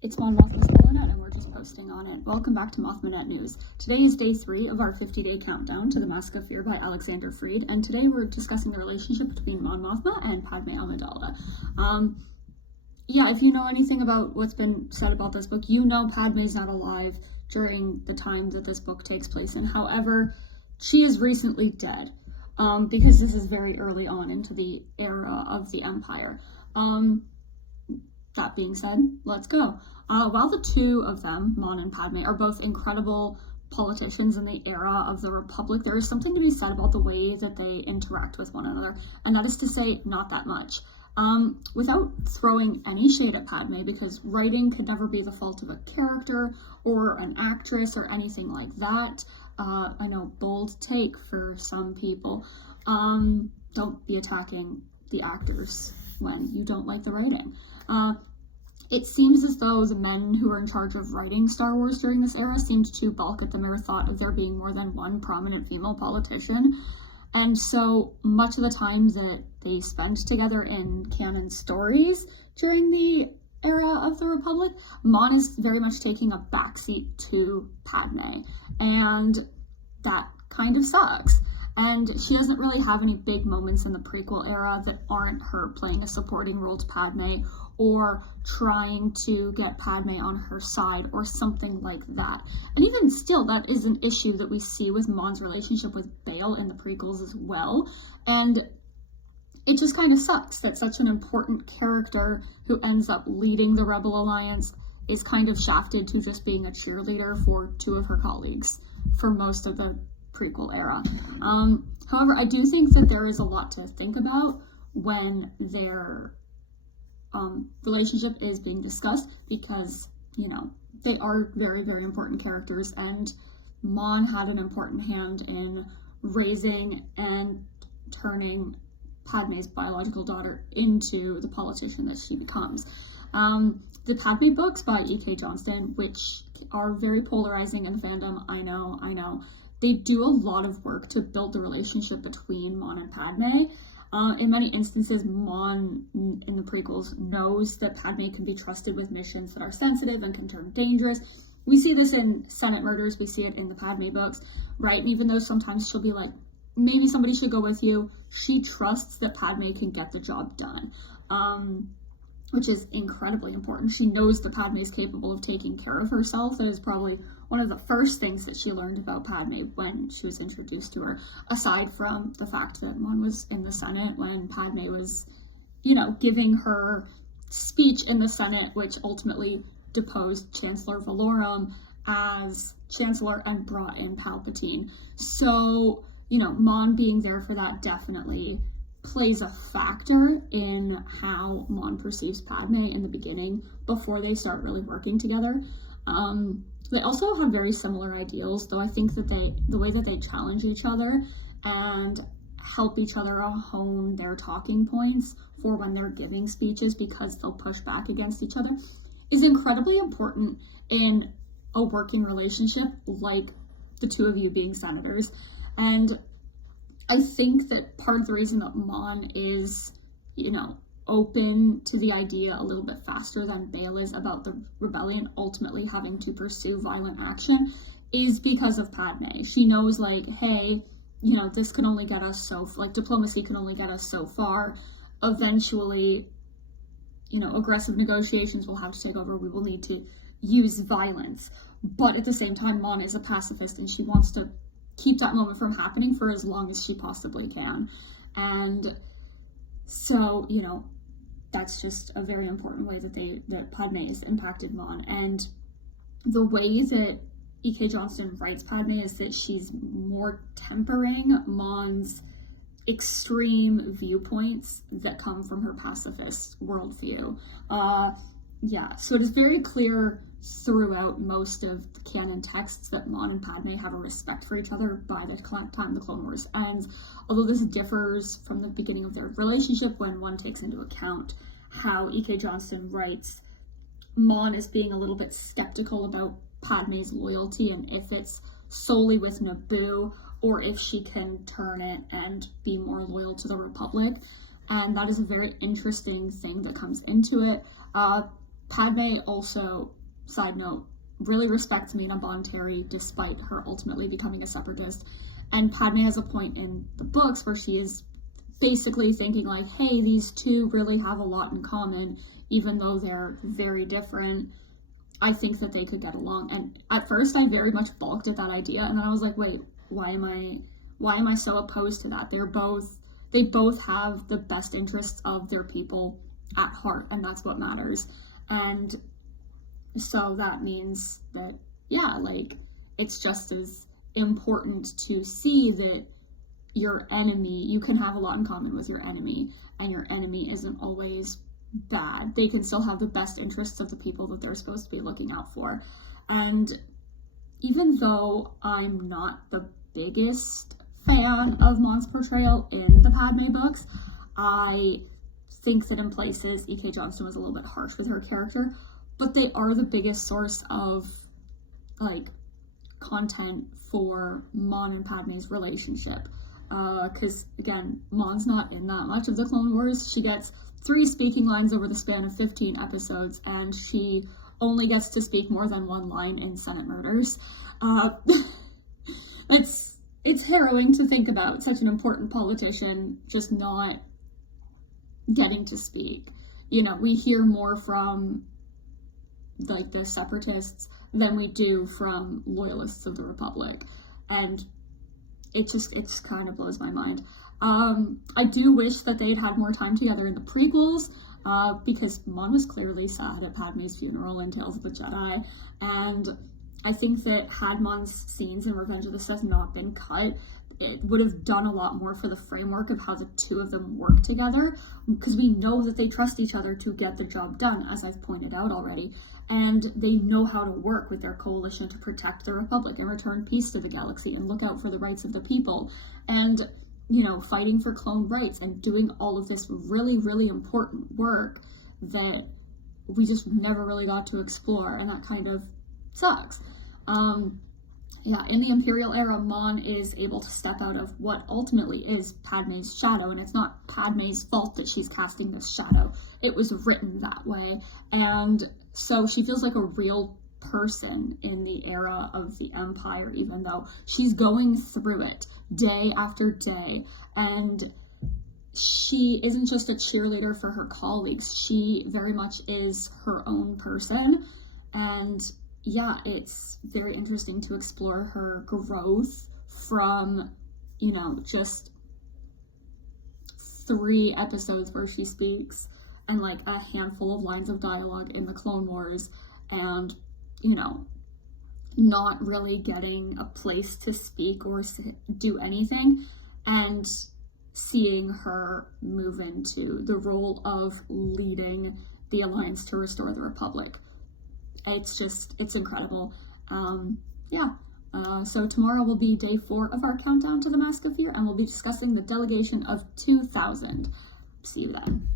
It's Mon Mothma Spoilernet, and we're just posting on it. Welcome back to Mothma News. Today is day 3 of our 50-day countdown to the Mask of Fear by Alexander Freed, and today we're discussing the relationship between Mon Mothma and Padme Amidala. If you know anything about what's been said about this book, you know Padme's not alive during the time that this book takes place in. However, she is recently dead, because this is very early on into the era of the Empire. That being said, let's go. While the two of them, Mon and Padme, are both incredible politicians in the era of the Republic, there is something to be said about the way that they interact with one another, and that is to say, not that much. Without throwing any shade at Padme, because writing could never be the fault of a character or an actress or anything like that. I know, bold take for some people. Don't be attacking the actors when you don't like the writing. It seems as though the men who were in charge of writing Star Wars during this era seemed to balk at the mere thought of there being more than one prominent female politician. And so much of the time that they spend together in canon stories during the era of the Republic, Mon is very much taking a backseat to Padme. And that kind of sucks. And she doesn't really have any big moments in the prequel era that aren't her playing a supporting role to Padme or trying to get Padme on her side or something like that. And even still, that is an issue that we see with Mon's relationship with Bail in the prequels as well. And it just kind of sucks that such an important character who ends up leading the Rebel Alliance is kind of shafted to just being a cheerleader for two of her colleagues for most of the prequel era. However, I do think that there is a lot to think about when their relationship is being discussed, because, you know, they are very, very important characters, and Mon had an important hand in raising and turning Padme's biological daughter into the politician that she becomes. The Padme books by E.K. Johnston, which are very polarizing in fandom, I know, they do a lot of work to build the relationship between Mon and Padme. In many instances, Mon in the prequels knows that Padme can be trusted with missions that are sensitive and can turn dangerous. We see this in Senate Murders, we see it in the Padme books, right? And even though sometimes she'll be like, maybe somebody should go with you, she trusts that Padme can get the job done, which is incredibly important. She knows that Padme is capable of taking care of herself. That is probably one of the first things that she learned about Padme when she was introduced to her, aside from the fact that Mon was in the Senate when Padme was, giving her speech in the Senate, which ultimately deposed Chancellor Valorum as Chancellor and brought in Palpatine. So, Mon being there for that definitely plays a factor in how Mon perceives Padme in the beginning before they start really working together. They also have very similar ideals, though I think that the way that they challenge each other and help each other hone their talking points for when they're giving speeches, because they'll push back against each other, is incredibly important in a working relationship like the two of you being senators. And I think that part of the reason that Mon is, open to the idea a little bit faster than Bail is about the rebellion ultimately having to pursue violent action is because of Padme. She knows, like, hey, this can only get us diplomacy can only get us so far. Eventually, aggressive negotiations will have to take over. We will need to use violence. But at the same time, Mon is a pacifist, and she wants to keep that moment from happening for as long as she possibly can. And so, that's just a very important way that Padme has impacted Mon. And the way that E.K. Johnston writes Padme is that she's more tempering Mon's extreme viewpoints that come from her pacifist worldview. So it is very clear throughout most of the canon texts that Mon and Padme have a respect for each other by the time the Clone Wars ends, although this differs from the beginning of their relationship when one takes into account how E.K. Johnston writes Mon as being a little bit skeptical about Padme's loyalty and if it's solely with Naboo or if she can turn it and be more loyal to the Republic. And that is a very interesting thing that comes into it. Padme also, side note, really respects Mina Bonteri despite her ultimately becoming a separatist. And Padme has a point in the books where she is basically thinking like, hey, these two really have a lot in common, even though they're very different. I think that they could get along. And at first I very much balked at that idea, and then I was like, wait, why am I so opposed to that? They both have the best interests of their people at heart, and that's what matters. And so that means that, yeah, like, it's just as important to see that your enemy, you can have a lot in common with your enemy, and your enemy isn't always bad. They can still have the best interests of the people that they're supposed to be looking out for. And even though I'm not the biggest fan of Mon's portrayal in the Padme books, I think that in places E.K. Johnston was a little bit harsh with her character, but they are the biggest source of, like, content for Mon and Padme's relationship. Because, again, Mon's not in that much of the Clone Wars. She gets 3 speaking lines over the span of 15 episodes, and she only gets to speak more than 1 line in Senate Murders. It's harrowing to think about such an important politician just not getting to speak. You know, we hear more from, like, the separatists than we do from loyalists of the Republic, and it kind of blows my mind. I do wish that they'd had more time together in the prequels, because Mon was clearly sad at Padme's funeral in Tales of the Jedi, and I think that had Mon's scenes in Revenge of the Sith not been cut, it would have done a lot more for the framework of how the two of them work together, because we know that they trust each other to get the job done, as I've pointed out already, and they know how to work with their coalition to protect the Republic and return peace to the galaxy and look out for the rights of the people, and, you know, fighting for clone rights and doing all of this really, really important work that we just never really got to explore, and that kind of sucks. Yeah, in the Imperial era, Mon is able to step out of what ultimately is Padme's shadow, and it's not Padme's fault that she's casting this shadow. It was written that way, and so she feels like a real person in the era of the Empire, even though she's going through it day after day, and she isn't just a cheerleader for her colleagues. She very much is her own person, and yeah, it's very interesting to explore her growth from, you know, just 3 episodes where she speaks and like a handful of lines of dialogue in the Clone Wars, and, you know, not really getting a place to speak or do anything, and seeing her move into the role of leading the Alliance to restore the Republic. It's incredible. So tomorrow will be day 4 of our countdown to the Mask of Fear, and we'll be discussing the delegation of 2000. See you then.